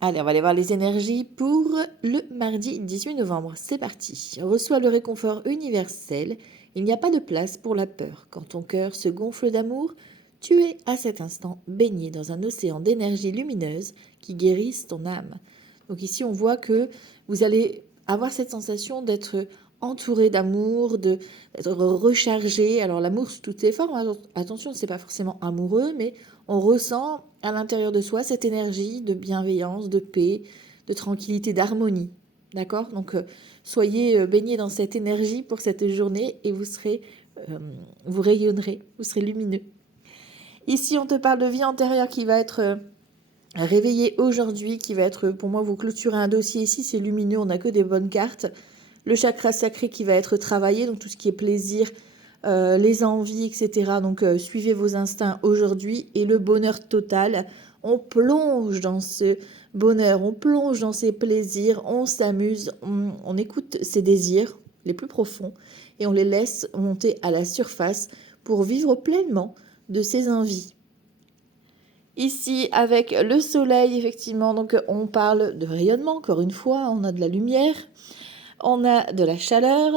Allez, on va aller voir les énergies pour le mardi 18 novembre. C'est parti. Reçois le réconfort universel. Il n'y a pas de place pour la peur. Quand ton cœur se gonfle d'amour, tu es à cet instant baigné dans un océan d'énergie lumineuse qui guérisse ton âme. Donc ici, on voit que vous allez avoir cette sensation d'être entouré d'amour, d'être rechargé. Alors l'amour sous toutes ses formes, hein. Attention, c'est pas forcément amoureux, mais on ressent à l'intérieur de soi cette énergie de bienveillance, de paix, de tranquillité, d'harmonie. D'accord? Donc soyez baignés dans cette énergie pour cette journée et euh, vous rayonnerez, vous serez lumineux. Ici, on te parle de vie antérieure qui va être réveillée aujourd'hui, qui va être, pour moi, vous clôturez un dossier ici, c'est lumineux, on n'a que des bonnes cartes. Le chakra sacré qui va être travaillé, donc tout ce qui est plaisir, les envies, etc. Donc suivez vos instincts aujourd'hui et le bonheur total. On plonge dans ce bonheur, on plonge dans ces plaisirs, on s'amuse, on écoute ses désirs les plus profonds et on les laisse monter à la surface pour vivre pleinement de ses envies. Ici, avec le soleil, effectivement, donc on parle de rayonnement, encore une fois, on a de la lumière, on a de la chaleur.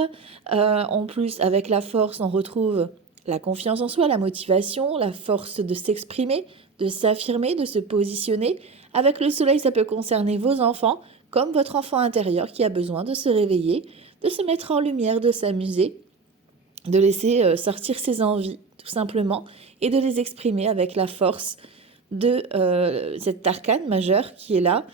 En plus, avec la force, on retrouve la confiance en soi, la motivation, la force de s'exprimer, de s'affirmer, de se positionner. Avec le soleil, ça peut concerner vos enfants, comme votre enfant intérieur qui a besoin de se réveiller, de se mettre en lumière, de s'amuser, de laisser sortir ses envies, tout simplement, et de les exprimer avec la force de cet arcane majeur qui est là,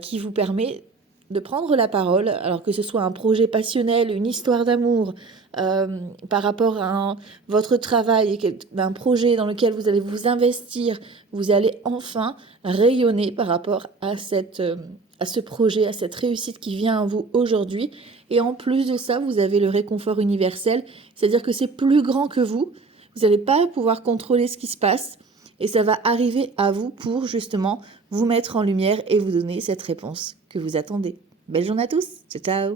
qui vous permet de prendre la parole, alors que ce soit un projet passionnel, une histoire d'amour, par rapport à votre travail, d'un projet dans lequel vous allez vous investir, vous allez enfin rayonner par rapport à ce projet, à cette réussite qui vient à vous aujourd'hui. Et en plus de ça, vous avez le réconfort universel, c'est-à-dire que c'est plus grand que vous. Vous n'allez pas pouvoir contrôler ce qui se passe et ça va arriver à vous pour justement vous mettre en lumière et vous donner cette réponse que vous attendez. Belle journée à tous, ciao ciao.